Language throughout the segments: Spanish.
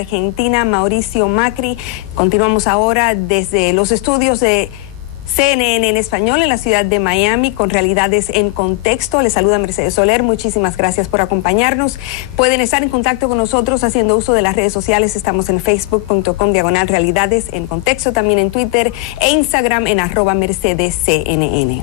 Argentina, Mauricio Macri. Continuamos ahora desde los estudios de CNN en español en la ciudad de Miami con Realidades en Contexto. Les saluda Mercedes Soler, muchísimas gracias por acompañarnos. Pueden estar en contacto con nosotros haciendo uso de las redes sociales. Estamos en facebook.com/Realidades en Contexto, también en Twitter e Instagram en @MercedesCNN.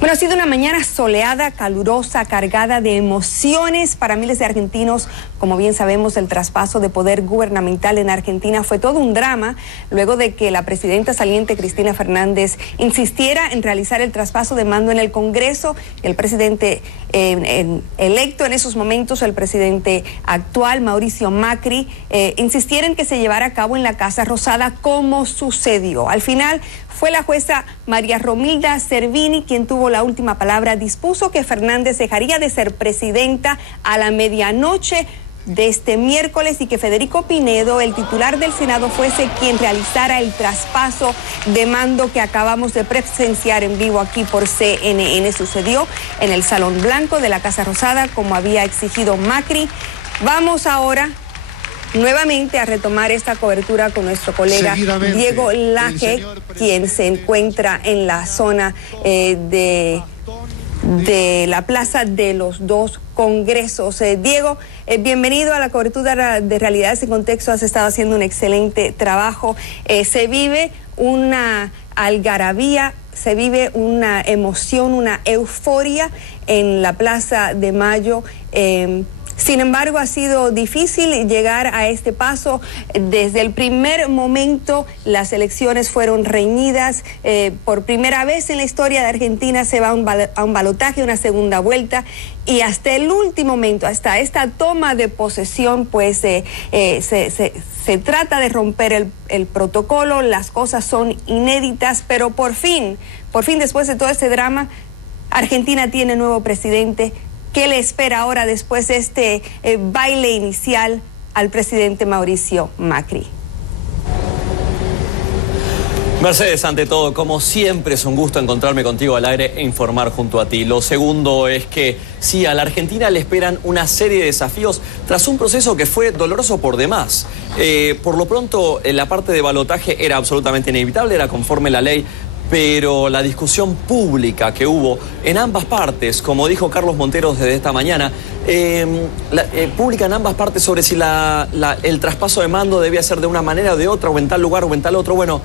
Bueno, ha sido una mañana soleada, calurosa, cargada de emociones para miles de argentinos. Como bien sabemos, el traspaso de poder gubernamental en Argentina fue todo un drama luego de que la presidenta saliente Cristina Fernández insistiera en realizar el traspaso de mando en el Congreso. El presidente electo en esos momentos, el presidente actual, Mauricio Macri, insistiera en que se llevara a cabo en la Casa Rosada, como sucedió. Al final fue la jueza María Romilda Servini quien tuvo la última palabra. Dispuso que Fernández dejaría de ser presidenta a la medianoche de este miércoles y que Federico Pinedo, el titular del Senado, fuese quien realizara el traspaso de mando que acabamos de presenciar en vivo aquí por CNN. Sucedió en el Salón Blanco de la Casa Rosada, como había exigido Macri. Vamos ahora nuevamente a retomar esta cobertura con nuestro colega Diego Laje, quien se encuentra en la zona de la Plaza de los Dos Congresos. Diego, bienvenido a la cobertura de Realidades en Contexto. Has estado haciendo un excelente trabajo. Se vive una algarabía, se vive una emoción, una euforia en la Plaza de Mayo. Sin embargo, ha sido difícil llegar a este paso. Desde el primer momento, las elecciones fueron reñidas. Por primera vez en la historia de Argentina se va a un balotaje, una segunda vuelta. Y hasta el último momento, hasta esta toma de posesión, pues se trata de romper el protocolo. Las cosas son inéditas, pero por fin, después de todo este drama, Argentina tiene nuevo presidente. ¿Qué le espera ahora después de este baile inicial al presidente Mauricio Macri? Mercedes, ante todo, como siempre es un gusto encontrarme contigo al aire e informar junto a ti. Lo segundo es que sí, a la Argentina le esperan una serie de desafíos tras un proceso que fue doloroso por demás. Por lo pronto, la parte de balotaje era absolutamente inevitable, era conforme la ley. Pero la discusión pública que hubo en ambas partes, como dijo Carlos Montero desde esta mañana, pública en ambas partes sobre si el traspaso de mando debía ser de una manera o de otra, o en tal lugar o en tal otro. Bueno,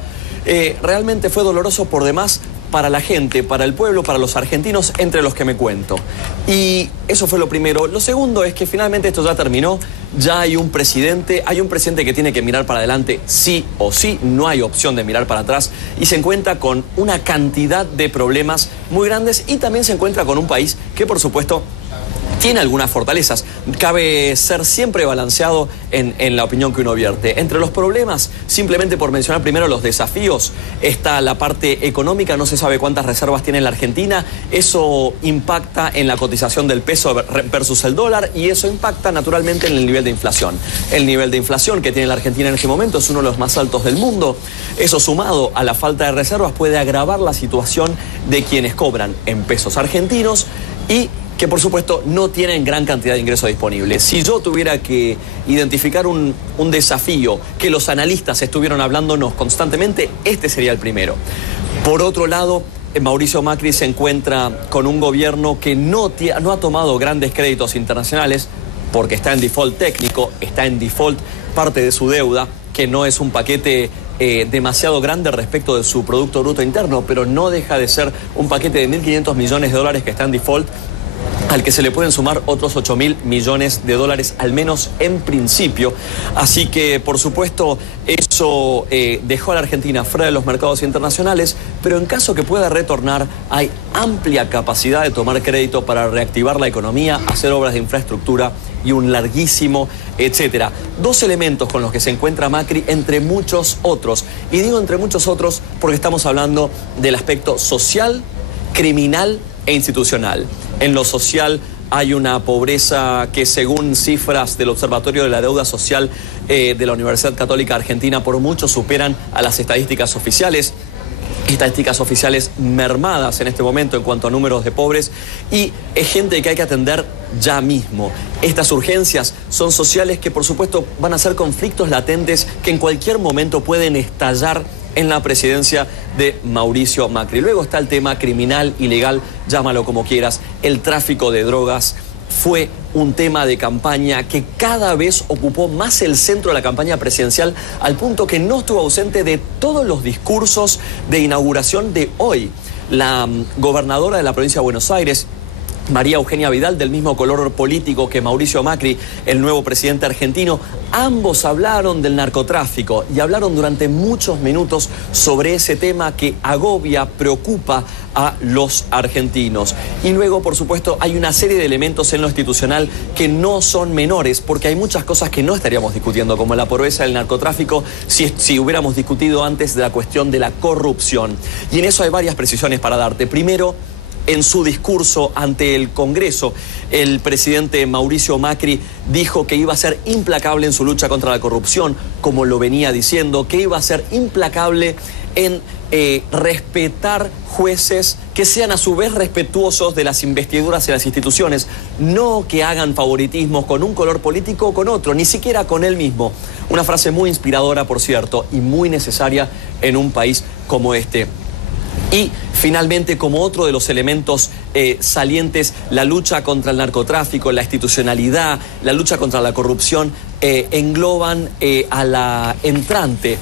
realmente fue doloroso por demás para la gente, para el pueblo, para los argentinos, entre los que me cuento. Y eso fue lo primero. Lo segundo es que finalmente esto ya terminó, ya hay un presidente que tiene que mirar para adelante sí o sí, no hay opción de mirar para atrás, y se encuentra con una cantidad de problemas muy grandes, y también se encuentra con un país que, por supuesto, tiene algunas fortalezas. Cabe ser siempre balanceado en la opinión que uno vierte. Entre los problemas, simplemente por mencionar primero los desafíos, está la parte económica. No se sabe cuántas reservas tiene la Argentina. Eso impacta en la cotización del peso versus el dólar, y eso impacta naturalmente en el nivel de inflación. El nivel de inflación que tiene la Argentina en este momento es uno de los más altos del mundo. Eso, sumado a la falta de reservas, puede agravar la situación de quienes cobran en pesos argentinos y que, por supuesto, no tienen gran cantidad de ingresos disponibles. Si yo tuviera que identificar un desafío que los analistas estuvieron hablándonos constantemente, este sería el primero. Por otro lado, Mauricio Macri se encuentra con un gobierno que no ha tomado grandes créditos internacionales porque está en default técnico, está en default parte de su deuda, que no es un paquete demasiado grande respecto de su Producto Bruto Interno, pero no deja de ser un paquete de 1.500 millones de dólares que está en default, al que se le pueden sumar otros 8.000 millones de dólares, al menos en principio. Así que, por supuesto, eso dejó a la Argentina fuera de los mercados internacionales, pero en caso que pueda retornar, hay amplia capacidad de tomar crédito para reactivar la economía, hacer obras de infraestructura y un larguísimo etcétera. Dos elementos con los que se encuentra Macri, entre muchos otros. Y digo entre muchos otros porque estamos hablando del aspecto social, criminal e institucional. En lo social hay una pobreza que, según cifras del Observatorio de la Deuda Social de la Universidad Católica Argentina, por mucho superan a las estadísticas oficiales. Estadísticas oficiales mermadas en este momento en cuanto a números de pobres, y es gente que hay que atender ya mismo. Estas urgencias son sociales que por supuesto van a ser conflictos latentes que en cualquier momento pueden estallar en la presidencia de Mauricio Macri. Luego está el tema criminal, ilegal, llámalo como quieras, el tráfico de drogas. Fue un tema de campaña que cada vez ocupó más el centro de la campaña presidencial, al punto que no estuvo ausente de todos los discursos de inauguración de hoy. La gobernadora de la provincia de Buenos Aires, María Eugenia Vidal, del mismo color político que Mauricio Macri, el nuevo presidente argentino, ambos hablaron del narcotráfico y hablaron durante muchos minutos sobre ese tema que agobia, preocupa a los argentinos. Y luego, por supuesto, hay una serie de elementos en lo institucional que no son menores, porque hay muchas cosas que no estaríamos discutiendo, como la pobreza del narcotráfico, si hubiéramos discutido antes de la cuestión de la corrupción. Y en eso hay varias precisiones para darte. Primero, en su discurso ante el Congreso, el presidente Mauricio Macri dijo que iba a ser implacable en su lucha contra la corrupción, como lo venía diciendo, que iba a ser implacable en respetar jueces que sean a su vez respetuosos de las investiduras y las instituciones, no que hagan favoritismos con un color político o con otro, ni siquiera con él mismo. Una frase muy inspiradora, por cierto, y muy necesaria en un país como este. Y finalmente, como otro de los elementos salientes, la lucha contra el narcotráfico, la institucionalidad, la lucha contra la corrupción, engloban a la entrante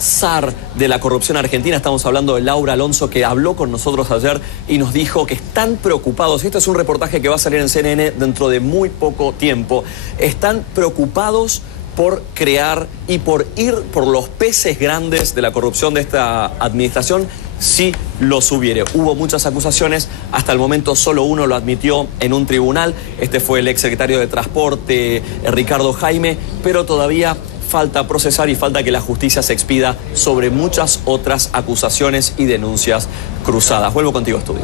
zar de la corrupción argentina. Estamos hablando de Laura Alonso, que habló con nosotros ayer y nos dijo que están preocupados. Esto es un reportaje que va a salir en CNN dentro de muy poco tiempo. Están preocupados por crear y por ir por los peces grandes de la corrupción de esta administración, si los hubiere. Hubo muchas acusaciones, hasta el momento solo uno lo admitió en un tribunal. Este fue el exsecretario de Transporte, Ricardo Jaime, pero todavía falta procesar y falta que la justicia se expida sobre muchas otras acusaciones y denuncias cruzadas. Vuelvo contigo, estudio.